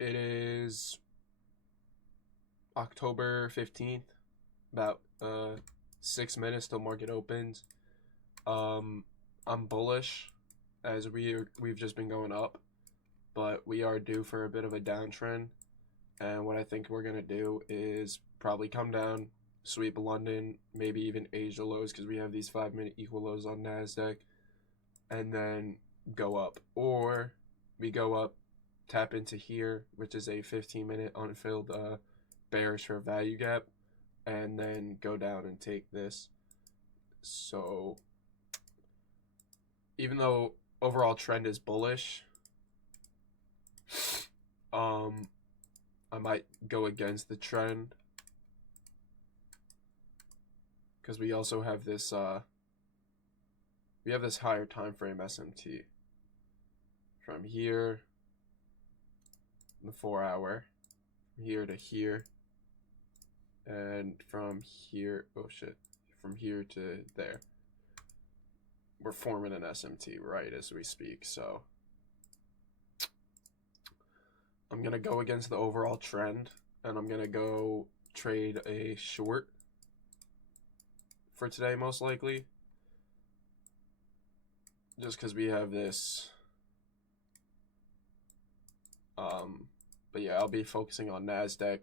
It is October 15th, about 6 minutes till market opens. I'm bullish as we've just been going up, but we are due for a bit of a downtrend. And what I think we're gonna do is probably come down, sweep London, maybe even Asia lows because we have these 5 minute equal lows on Nasdaq, and then go up. Or we go up, tap into here, which is a 15 minute unfilled bearish for value gap, and then go down and take this. So even though overall trend is bullish, I might go against the trend because we also have this higher time frame SMT from here, the 4 hour, from here to here, and from here, from here to there. We're forming an SMT right as we speak, so I'm gonna go against the overall trend, and I'm gonna go trade a short for today, most likely, just because we have this. But yeah, I'll be focusing on Nasdaq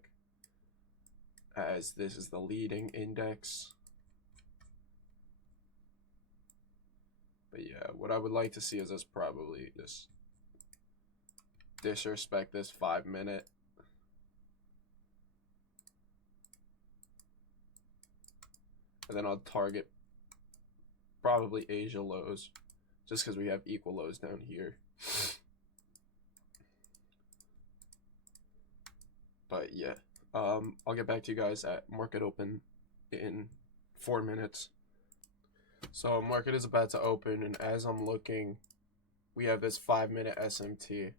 as this is the leading index. But yeah, what I would like to see is us probably just disrespect this 5 minute. And then I'll target probably Asia lows, just because we have equal lows down here. But yeah, I'll get back to you guys at market open in 4 minutes. So market is about to open, and as I'm looking, we have this 5 minute SMT.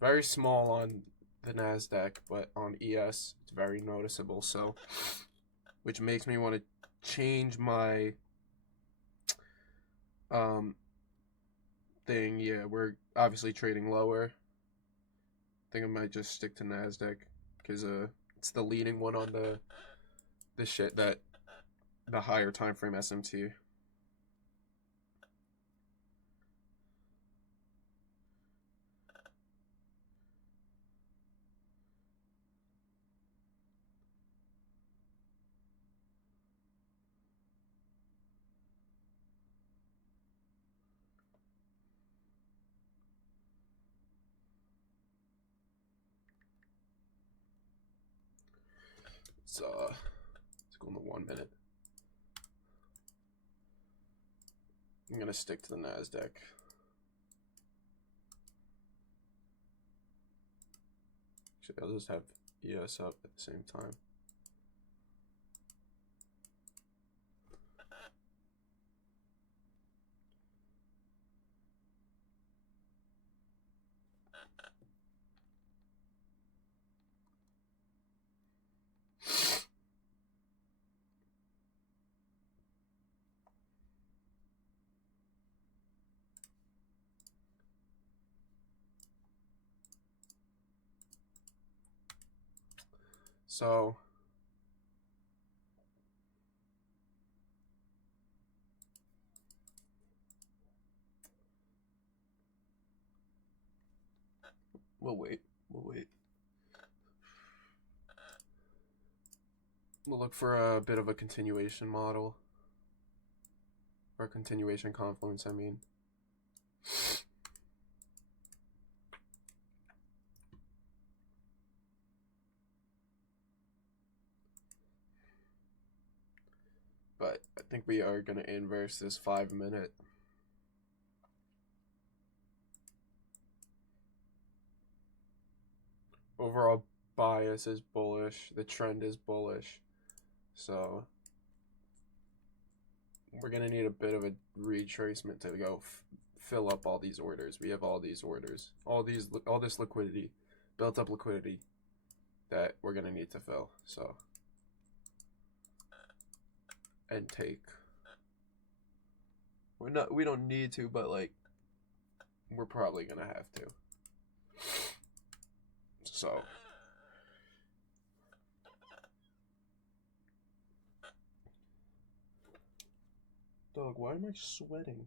Very small on the Nasdaq, but on ES it's very noticeable. So, which makes me want to change my thing. Yeah, we're obviously trading lower. I think I might just stick to Nasdaq because it's the leading one on the higher time frame SMT. So let's go in the 1 minute. I'm gonna stick to the Nasdaq. Actually, I'll just have ES up at the same time. So we'll wait. We'll look for a bit of a continuation model, or continuation confluence, I mean. But I think we are going to inverse this 5 minute. Overall bias is bullish. The trend is bullish. So we're going to need a bit of a retracement to go fill up all these orders. We have all these orders, all this liquidity, built up liquidity that we're going to need to fill. So, and take. We don't need to, but like we're probably gonna have to. So dog, why am I sweating?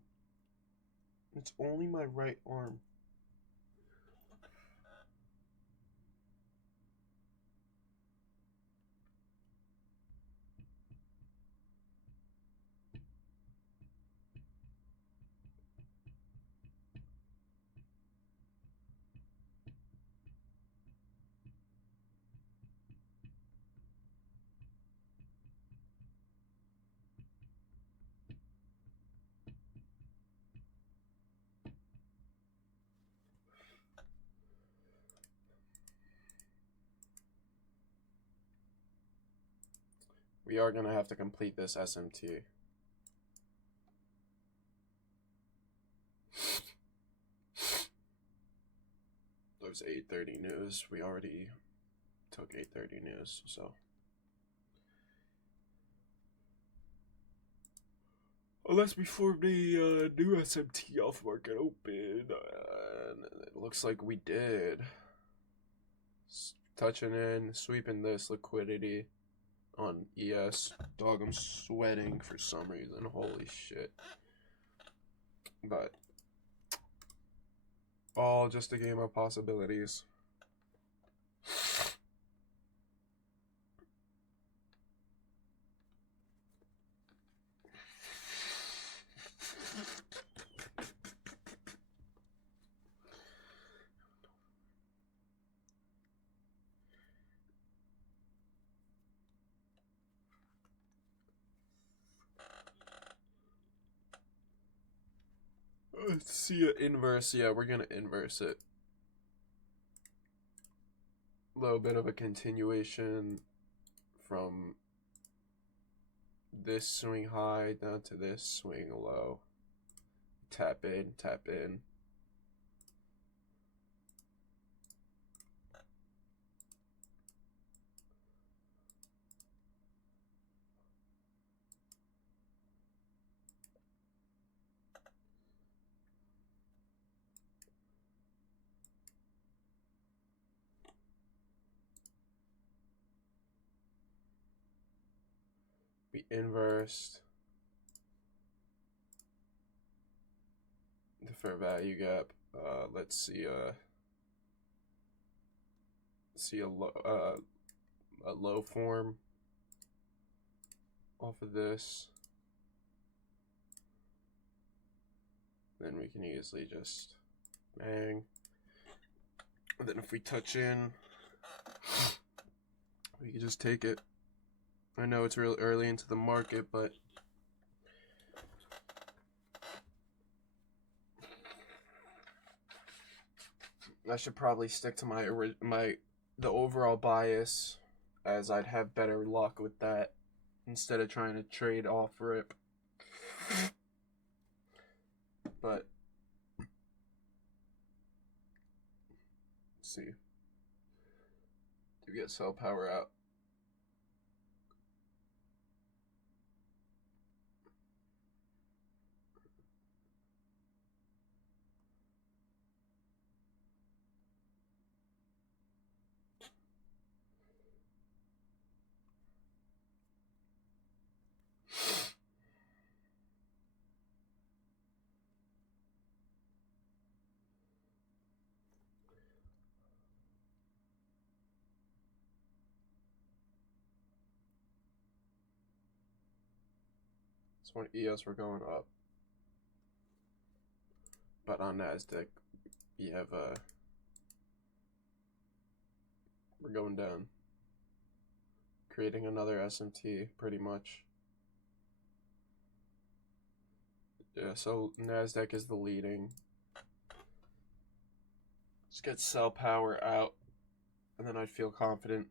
It's only my right arm. We are gonna have to complete this SMT. There's 8:30 news. We already took 8:30 news, so. Unless before the new SMT off market open, it looks like we did. Touching in, sweeping this liquidity on ES. Dog, I'm sweating for some reason. Holy shit. But all just a game of possibilities. Let's see an inverse. Yeah, we're gonna inverse it. A little bit of a continuation from this swing high down to this swing low. Tap in, tap in. We inversed the fair value gap. Let's see a low form off of this. Then we can easily just bang. And then if we touch in, we can just take it. I know it's real early into the market, but I should probably stick to the overall bias, as I'd have better luck with that instead of trying to trade off rip. But let's see. Do get sell power out. So on ES we're going up, but on NASDAQ we have we're going down, creating another SMT pretty much. Yeah, so NASDAQ is the leading. Just get sell power out, and then I'd feel confident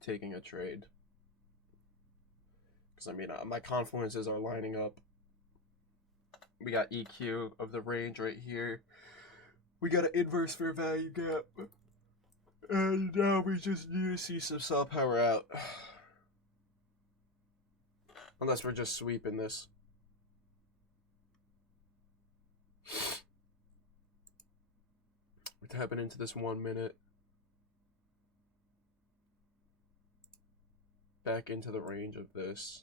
taking a trade. Because, I mean, my confluences are lining up. We got EQ of the range right here. We got an inverse fair value gap. And now we just need to see some sell power out. Unless we're just sweeping this. We're tapping into this 1 minute. Back into the range of this.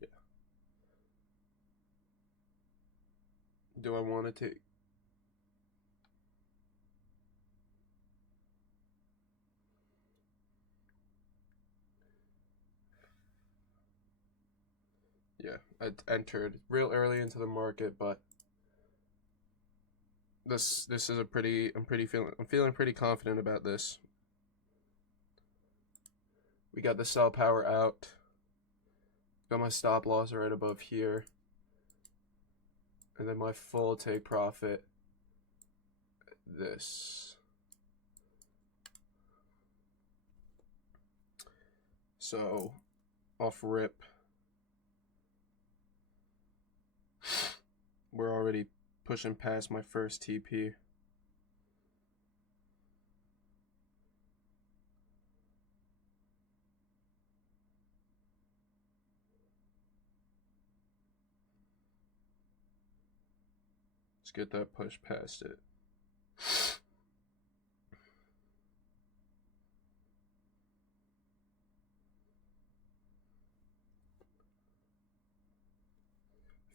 Yeah. Do I want to take? Yeah, I entered real early into the market, but this is a pretty I'm feeling pretty confident about this. We got the sell power out. Got my stop loss right above here. And then my full take profit. This. So off rip, we're already pushing past my first TP. Let's get that push past it.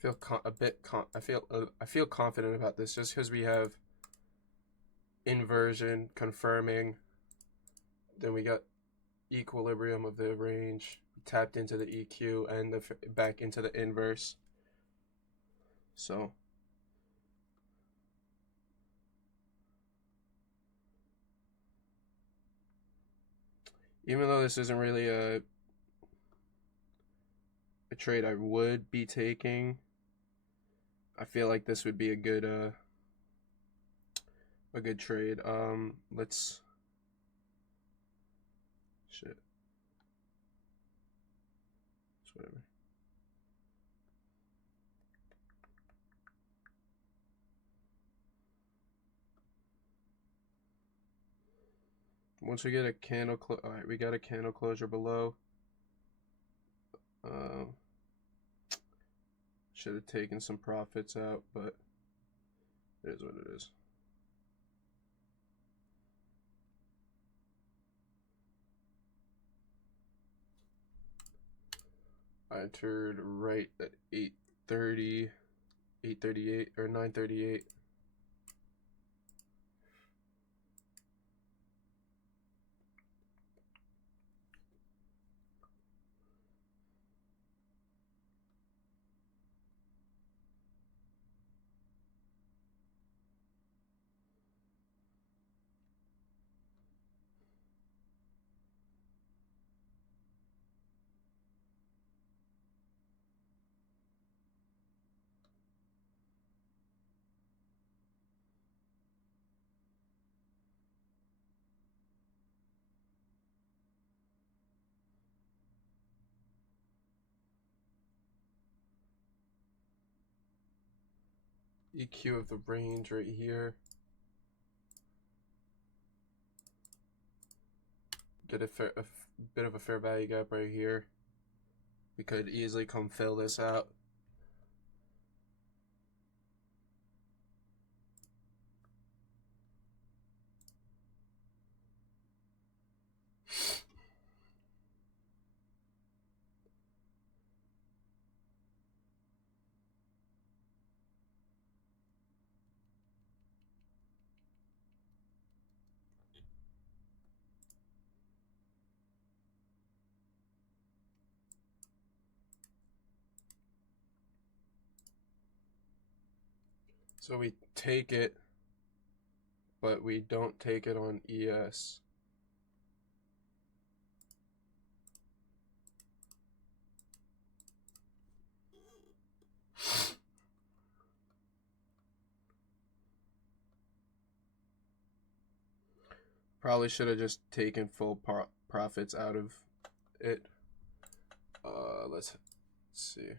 I feel confident about this just because we have inversion confirming. Then we got equilibrium of the range, tapped into the EQ and back into the inverse. So even though this isn't really a trade I would be taking, I feel like this would be a good trade. Let's shit. It's whatever. Once we get a candle all right, we got a candle closure below. Should have taken some profits out, but it is what it is. I entered right at 8:30, 8:38 or 9:38. EQ of the range right here. Get a bit of a fair value gap right here. We could easily come fill this out. So we take it, but we don't take it on ES. Probably should have just taken full profits out of it. Let's see.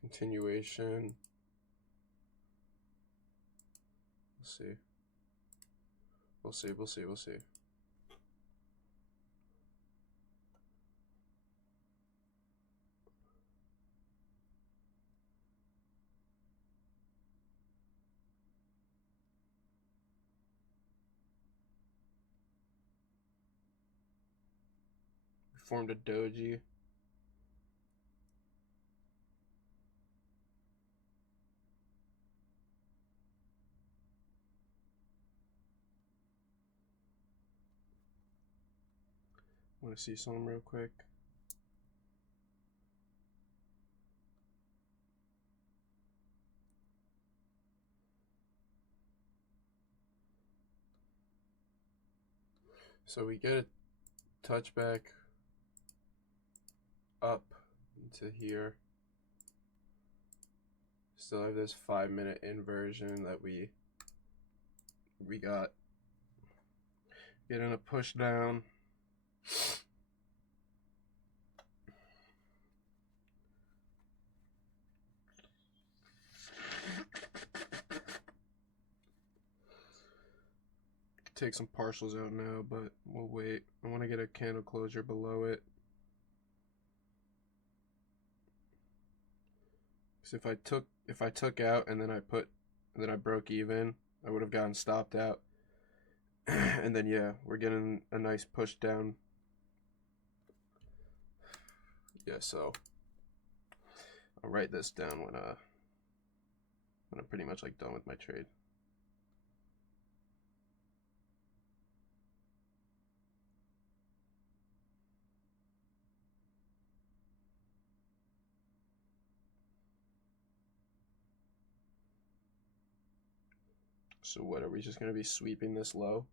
Continuation. We'll see. We formed a doji. I want to see some real quick. So we get a touchback up into here. Still have this 5-minute inversion that we got. Getting a push down. Take some partials out now, but we'll wait. I want to get a candle closure below it. So if I took out and then I broke even, I would have gotten stopped out. And then yeah, we're getting a nice push down. Yeah, so I'll write this down when I'm pretty much like done with my trade. So what, are we just going to be sweeping this low?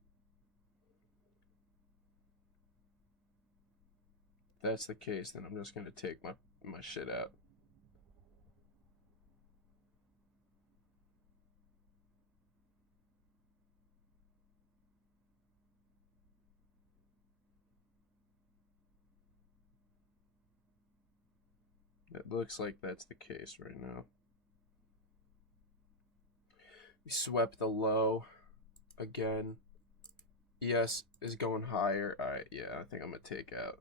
If that's the case, then I'm just going to take my shit out. It looks like that's the case right now. We swept the low again. ES is going higher. Alright, yeah, I think I'm going to take out.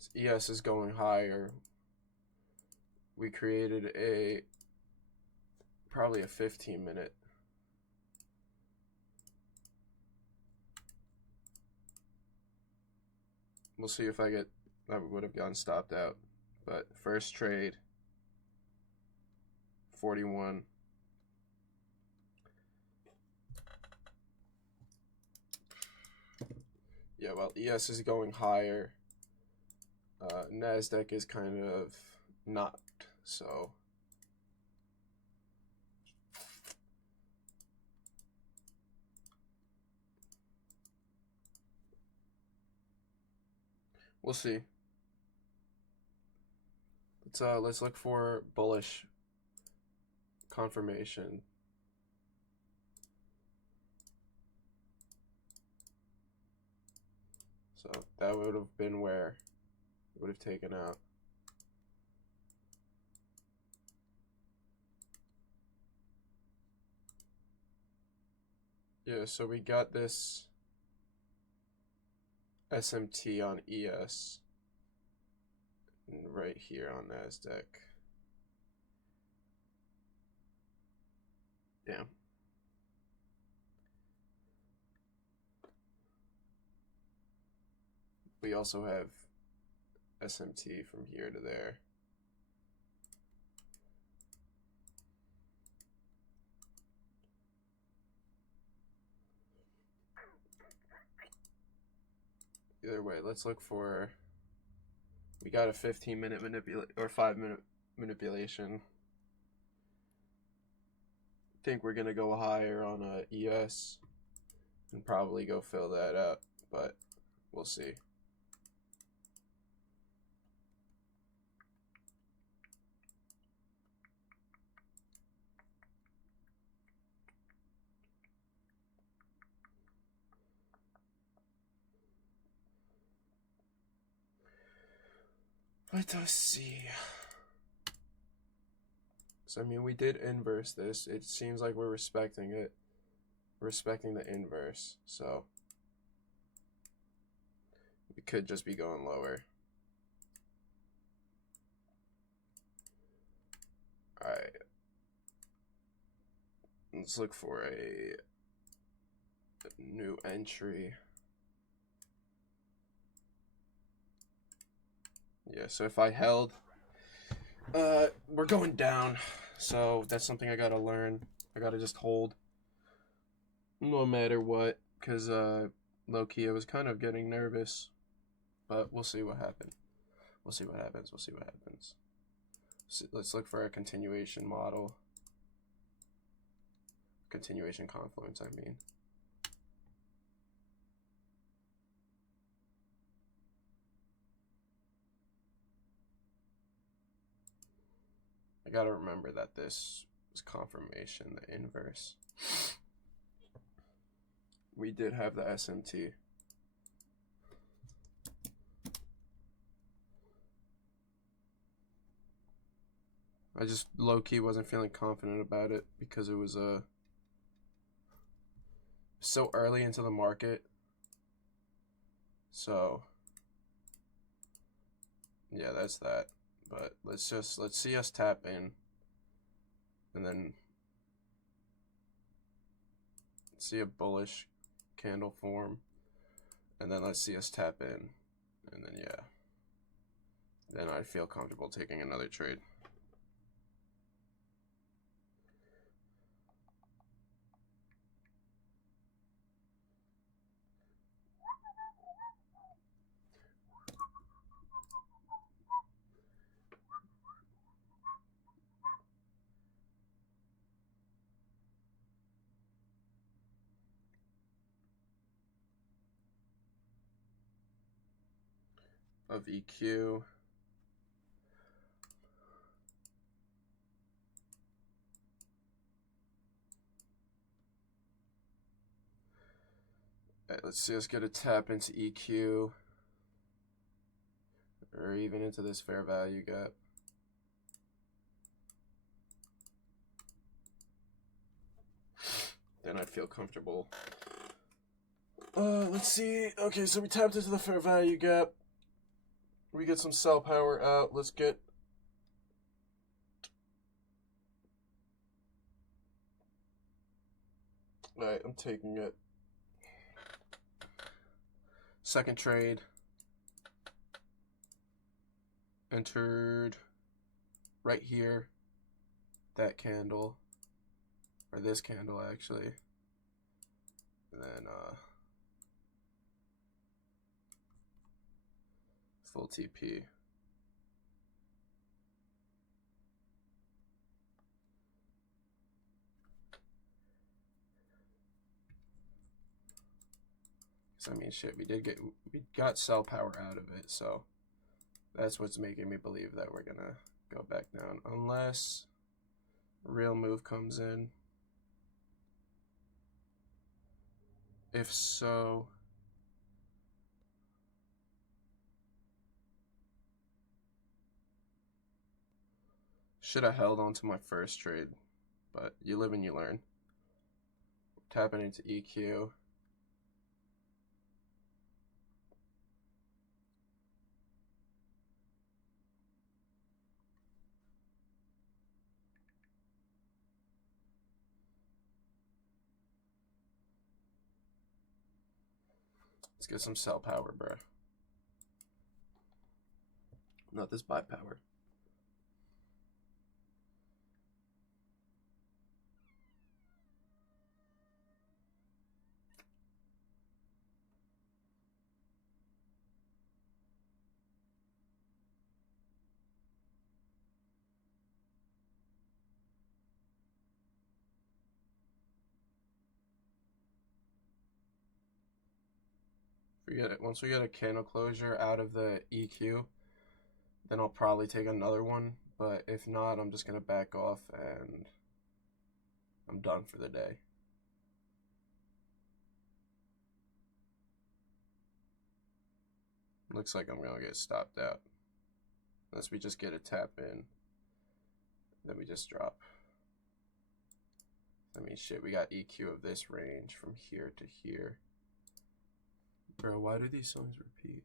So ES is going higher. We created probably a 15-minute. We'll see if I would have gotten stopped out. But first trade, 41. Yeah, well, ES is going higher. NASDAQ is kind of not, so. We'll see. Let's look for bullish confirmation. So that would have been where it would have taken out. Yeah, so we got this SMT on ES and right here on NASDAQ. Damn. We also have SMT from here to there. Either way, let's look for. We got a 15-minute or 5-minute manipulation. I think we're gonna go higher on a ES and probably go fill that out, but we'll see. Let us see. So, I mean, we did inverse this. It seems like we're respecting it. Respecting the inverse. So, we could just be going lower. Alright. Let's look for a new entry. Yeah, so if I held, we're going down. So that's something I gotta learn. I gotta just hold no matter what, because low-key I was kind of getting nervous, but we'll see what happens. We'll see what happens. We'll see what happens. So let's look for a continuation model. Continuation confluence, I mean. I gotta remember that this was confirmation, the inverse. We did have the SMT. I just low-key wasn't feeling confident about it because it was so early into the market. So yeah, that's that. But let's see us tap in, and then see a bullish candle form, and then let's see us tap in, and then yeah, then I feel comfortable taking another trade. Of EQ. Right, let's see us get a tap into EQ, or even into this fair value gap. Then I'd feel comfortable. Let's see. Okay, so we tapped into the fair value gap. We get some sell power out. Let's get Alright, I'm taking it. Second trade. Entered right here. That candle. Or this candle, actually. And then, full TP. I mean, shit, we got sell power out of it, so that's what's making me believe that we're gonna go back down, unless a real move comes in. If so, should have held on to my first trade, but you live and you learn. Tapping into EQ. Let's get some sell power, bro. Not this buy power. Once we get a candle closure out of the EQ, then I'll probably take another one. But if not, I'm just gonna back off and I'm done for the day. Looks like I'm gonna get stopped out. Unless we just get a tap in. Then we just drop. I mean, shit, we got EQ of this range from here to here. Bro, why do these songs repeat?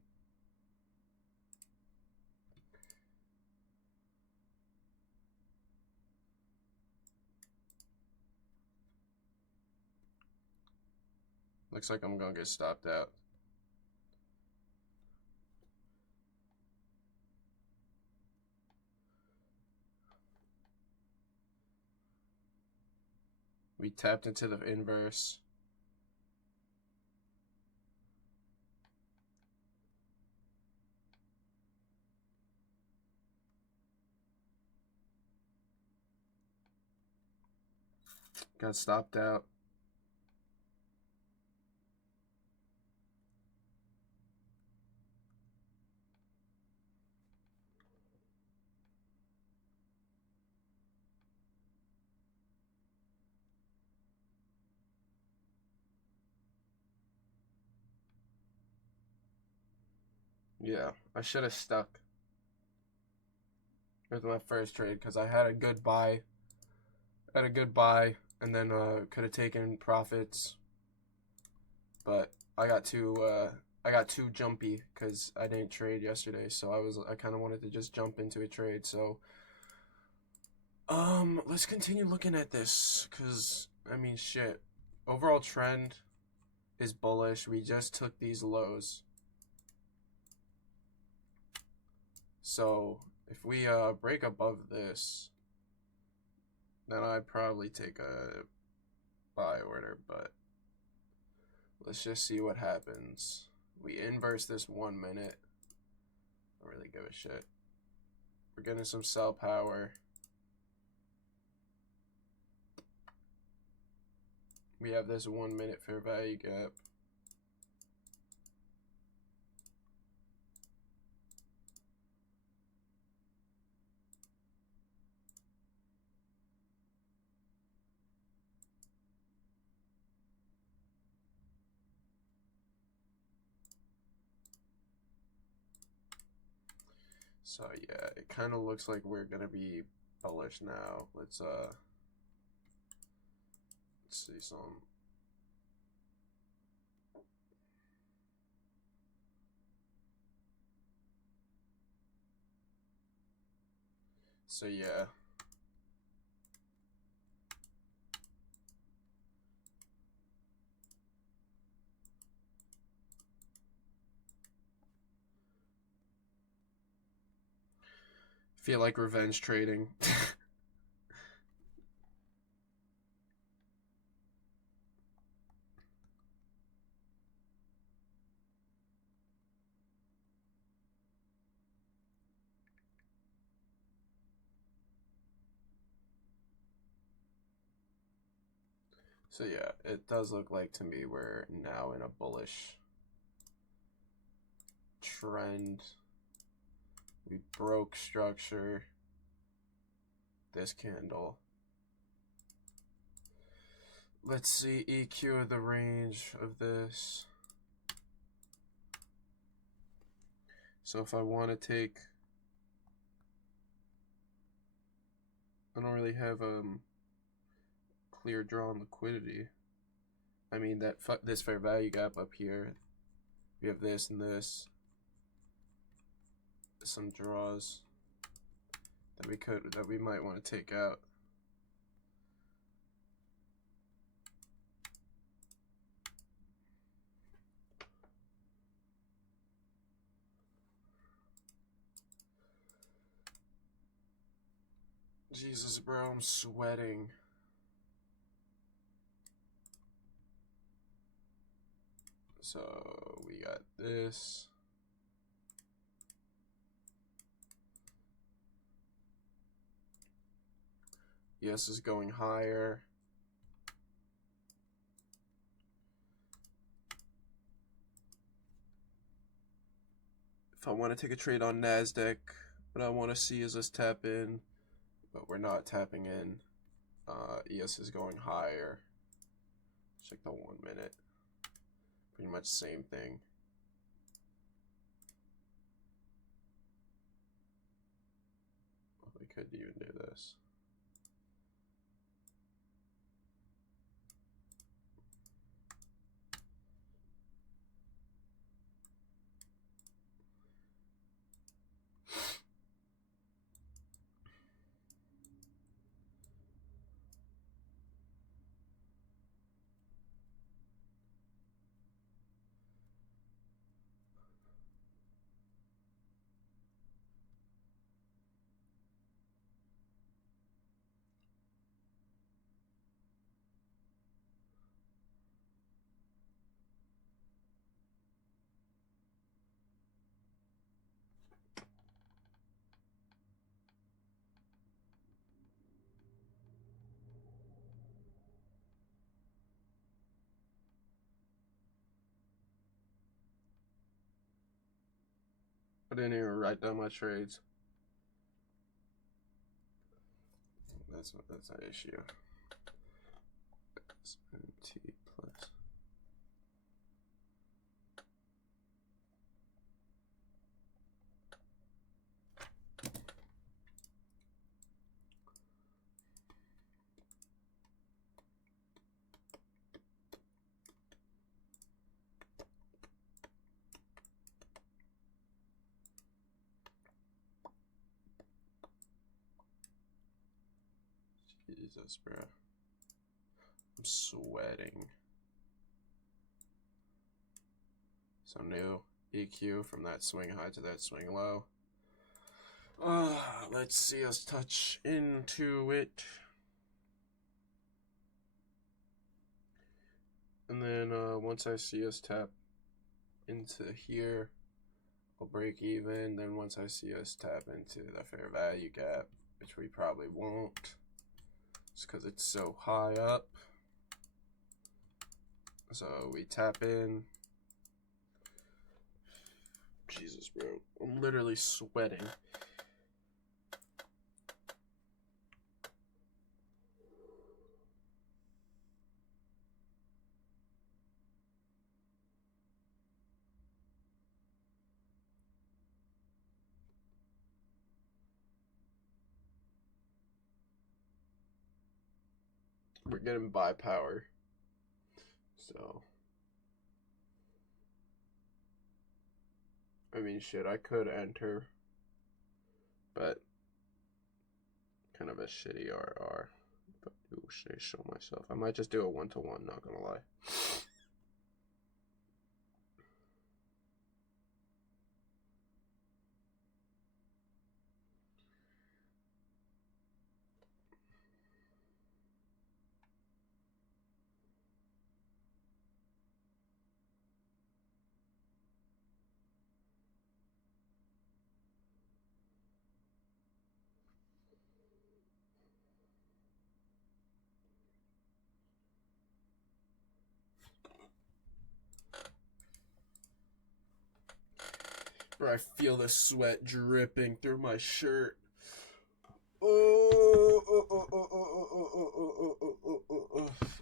Looks like I'm gonna get stopped out. We tapped into the inverse. Got stopped out. Yeah, I should have stuck with my first trade because I had a good buy. And then could have taken profits, but I got too jumpy because I didn't trade yesterday, so I kind of wanted to just jump into a trade. So let's continue looking at this because I mean shit, overall trend is bullish. We just took these lows, so if we break above this, then I'd probably take a buy order, but let's just see what happens. We inverse this 1 minute. Don't really give a shit. We're getting some sell power. We have this 1 minute fair value gap. So yeah, it kind of looks like we're gonna be bullish now. Let's see some. So yeah. Feel like revenge trading. So yeah, it does look like to me we're now in a bullish trend. We broke structure. This candle. Let's see EQ of the range of this. So if I want to take, I don't really have clear drawn liquidity. I mean that this fair value gap up here. We have this and this. Some draws that we might want to take out. Jesus, bro, I'm sweating. So we got this. Yes is going higher. If I want to take a trade on NASDAQ, what I want to see is us tap in, but we're not tapping in. ES is going higher. Check the 1 minute. Pretty much same thing. could even do this. I didn't even write down my trades. That's an issue. T plus. Jesus, bro. I'm sweating. So new EQ from that swing high to that swing low. Let's see us touch into it. And then once I see us tap into here, I'll break even. Then once I see us tap into the fair value gap, which we probably won't, just because it's so high up. So we tap in. Jesus, bro. I'm literally sweating. We're getting buy power. So, I mean, shit, I could enter, but kind of a shitty RR. But ooh, should I show myself? I might just do a 1-to-1, not gonna lie. Bro, I feel the sweat dripping through my shirt.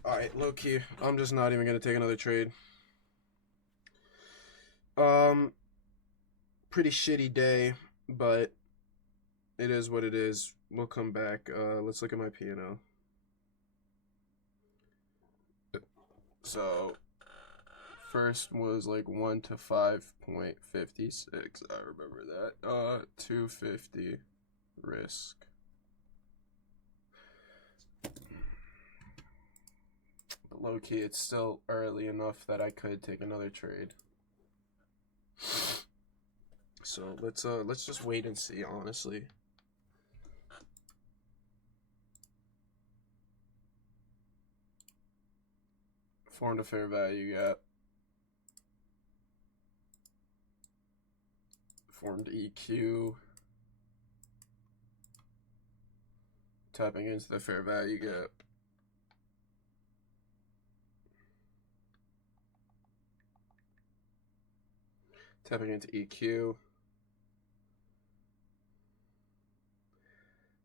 Alright, low key. I'm just not even gonna take another trade. Pretty shitty day, but it is what it is. We'll come back. Let's look at my P&L. So first was like 1 to 5.56. I remember that. 250 risk. But low key, it's still early enough that I could take another trade. So let's just wait and see, honestly. Formed a fair value gap. Formed EQ. Tapping into the fair value gap. Tapping into EQ.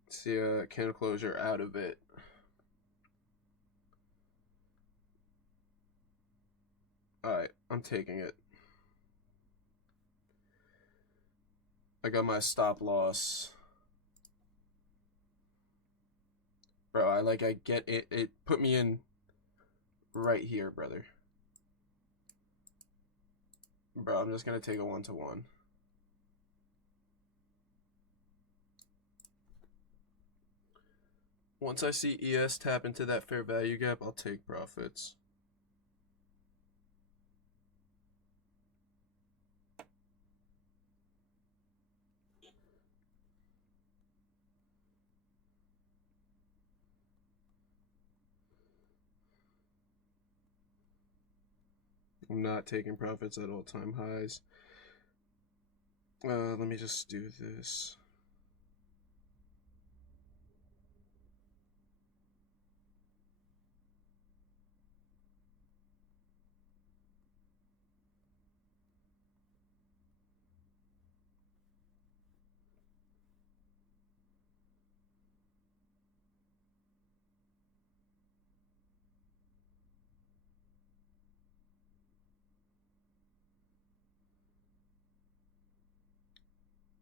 See a candle closure out of it. Alright, I'm taking it. I got my stop loss Bro, I get it. It put me in right here, brother. Bro, I'm just gonna take a 1-to-1. Once I see ES tap into that fair value gap, I'll take profits. I'm not taking profits at all-time highs. Let me just do this.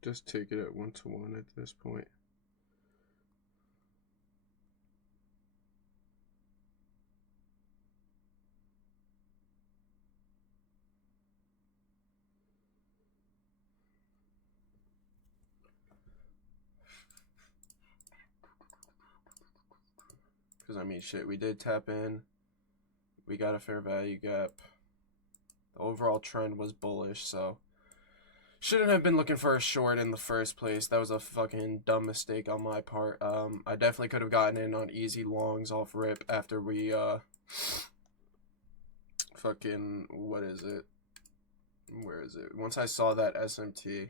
Just take it at 1-to-1 at this point. Because, I mean, shit, we did tap in. We got a fair value gap. The overall trend was bullish, so shouldn't have been looking for a short in the first place. That was a fucking dumb mistake on my part. I definitely could have gotten in on easy longs off rip after we, fucking, what is it? Where is it? Once I saw that SMT,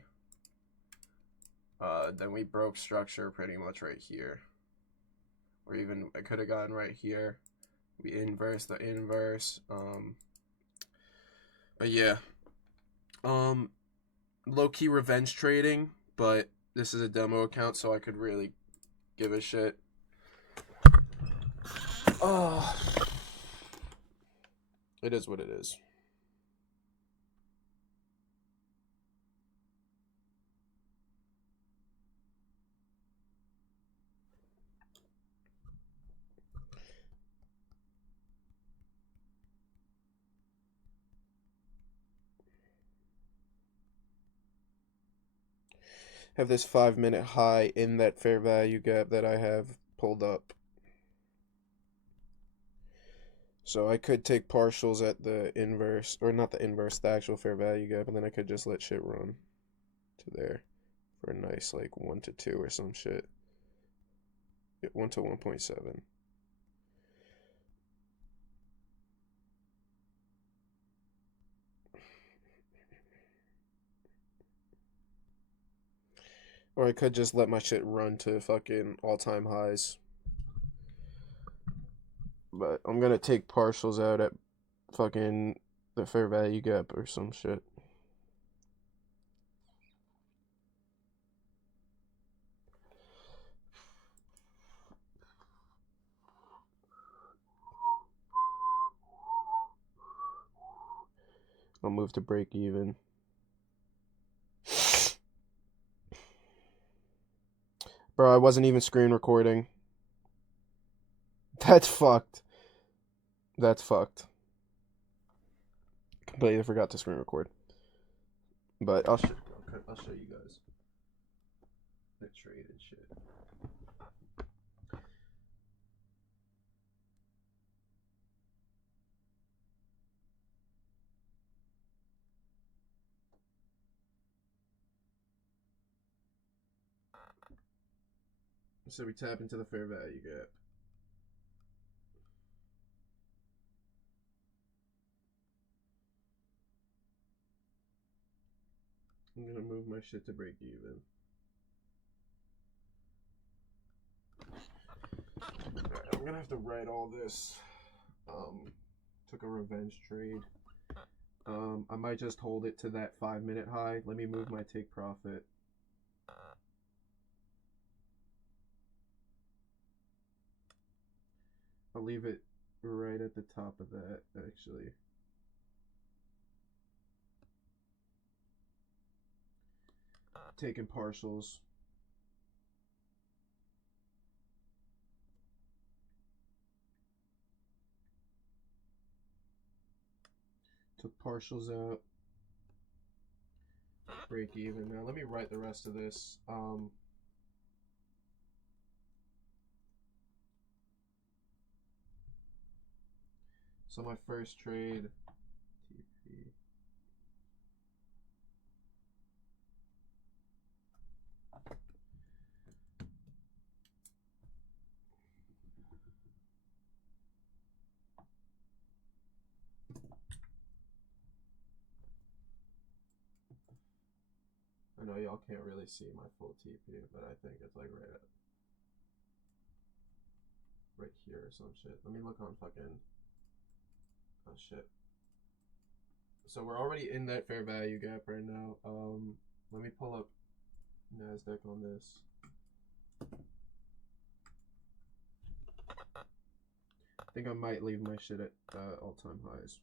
then we broke structure pretty much right here. Or even, I could have gotten right here. We inverse the inverse. But yeah. Low-key revenge trading, but this is a demo account, so I could really give a shit. Oh. It is what it is. Have this 5-minute high in that fair value gap that I have pulled up. So I could take partials at the inverse, or not the inverse, the actual fair value gap, and then I could just let shit run to there for a nice like 1-to-2 or some shit. 1-to-1.7. Or I could just let my shit run to fucking all-time highs. But I'm gonna take partials out at fucking the fair value gap or some shit. I'll move to break even. Bro, I wasn't even screen recording. That's fucked. That's fucked. Completely forgot to screen record. But I'll show you guys the trade and shit. So we tap into the fair value gap. I'm gonna move my shit to break even. Alright, I'm gonna have to write all this. Took a revenge trade. I might just hold it to that 5-minute high. Let me move my take profit. I'll leave it right at the top of that, actually. Taking partials. Took partials out. Break even. Now let me write the rest of this. So my first trade, TP. I know y'all can't really see my full TP, but I think it's like right here or some shit. Let me look on fucking, oh shit. So we're already in that fair value gap right now. Let me pull up NASDAQ on this. I think I might leave my shit at all-time highs.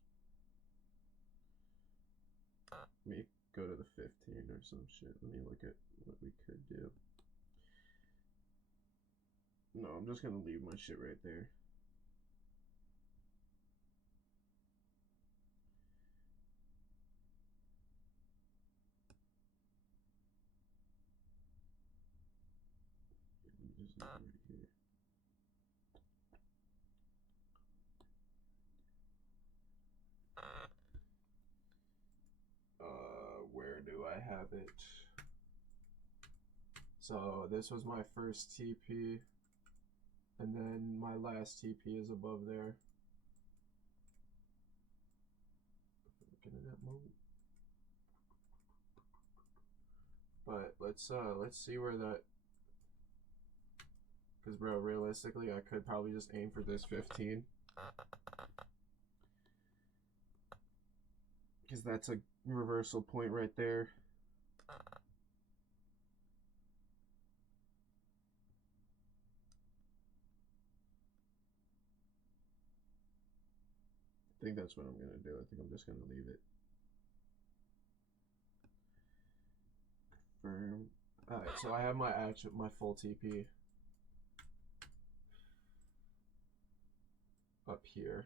Let me go to the 15 or some shit. Let me look at what we could do. No, I'm just gonna leave my shit right there. Just right here. Where do I have it? So this was my first TP, and then my last TP is above there. Looking in that mode. But let's see where that. Because bro, realistically, I could probably just aim for this 15. Because that's a reversal point right there. I think that's what I'm gonna do. I think I'm just gonna leave it. Confirm. Alright, so I have my full TP up here.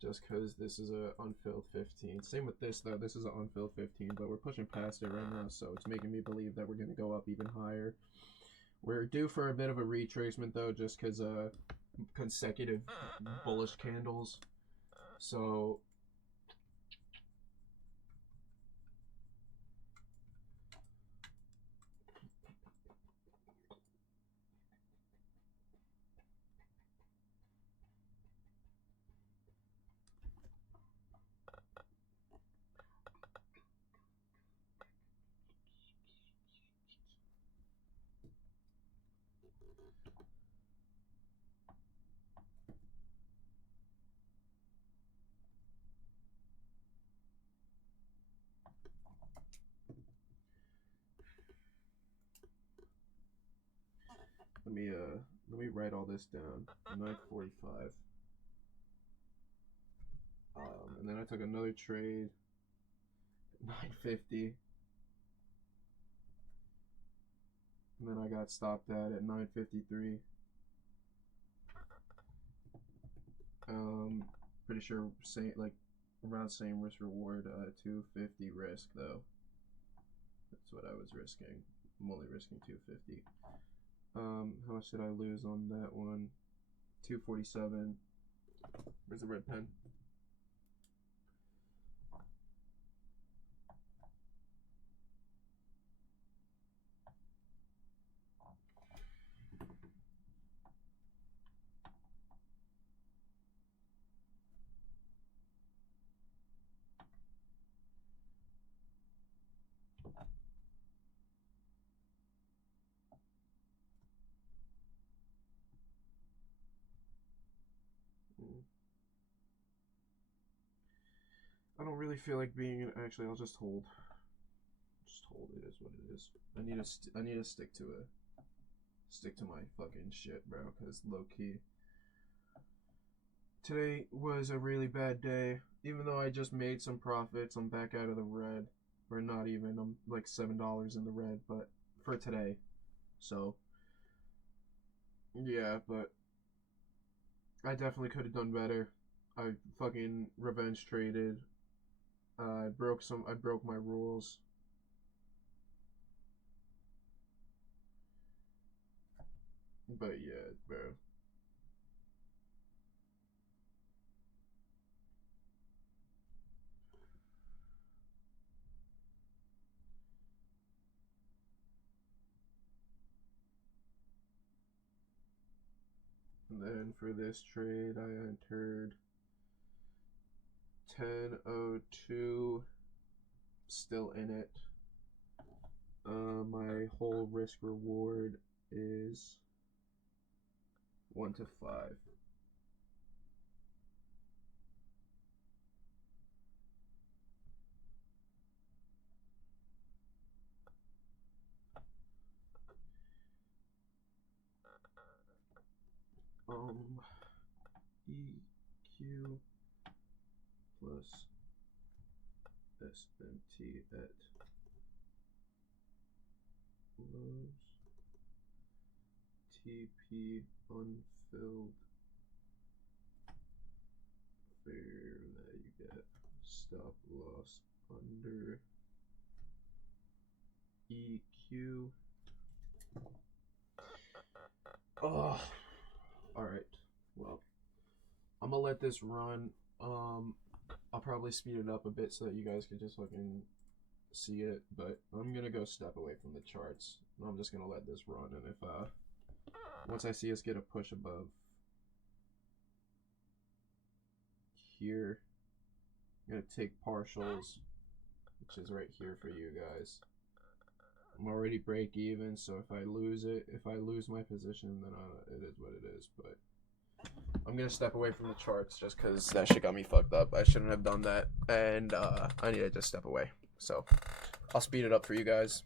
Just because this is a unfilled 15. Same with this though, this is an unfilled 15, but we're pushing past it right now, so it's making me believe that we're gonna go up even higher. We're due for a bit of a retracement though, just because consecutive bullish candles. So let me write all this down. 9:45. And then I took another trade. 9:50. And then I got stopped at 9:53. Pretty sure around same risk reward. 250 risk though. That's what I was risking. I'm only risking 250. How much did I lose on that one? 247. Where's the red pen? I don't really feel like being. Actually, I'll just hold. Just hold. It is what it is. I need to stick to my fucking shit, bro. Cause low key, today was a really bad day. Even though I just made some profits, I'm back out of the red. Or not even. I'm like $7 in the red, but for today. So yeah, but I definitely could have done better. I fucking revenge traded. I broke my rules. But yeah, bro. And then for this trade, I entered 1002, still in it. My whole risk reward is 1 to 5. EQ plus SMT at lows. TP unfilled. Fair that you get. Stop loss under EQ. Oh, all right. Well, I'm gonna let this run. I'll probably speed it up a bit so that you guys can just fucking see it. But I'm gonna go step away from the charts. I'm just gonna let this run, and if once I see us get a push above here, I'm gonna take partials, which is right here for you guys. I'm already break even, so if I lose my position, then it is what it is. But I'm gonna step away from the charts just because that shit got me fucked up. I shouldn't have done that, and I need to just step away. So I'll speed it up for you guys.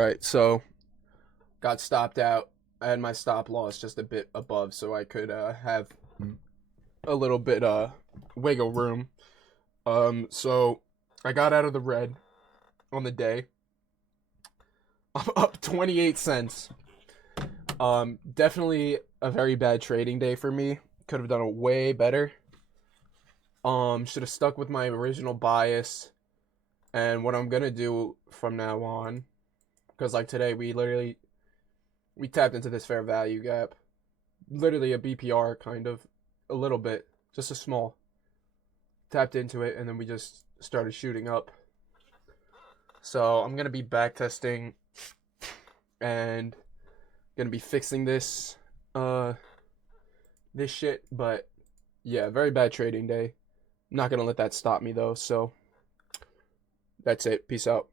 Right. So got stopped out. I had my stop loss just a bit above, so I could have a little bit wiggle room. So I got out of the red on the day. I'm up 28 cents. Definitely a very bad trading day for me. Could have done it way better. Should have stuck with my original bias. And what I'm gonna do from now on, because like today we tapped into this fair value gap, literally a BPR kind of, a little bit, just a small. Tapped into it and then we just started shooting up. So I'm gonna be back testing and gonna be fixing this this shit, but yeah, very bad trading day. I'm not gonna let that stop me though, so that's it. Peace out.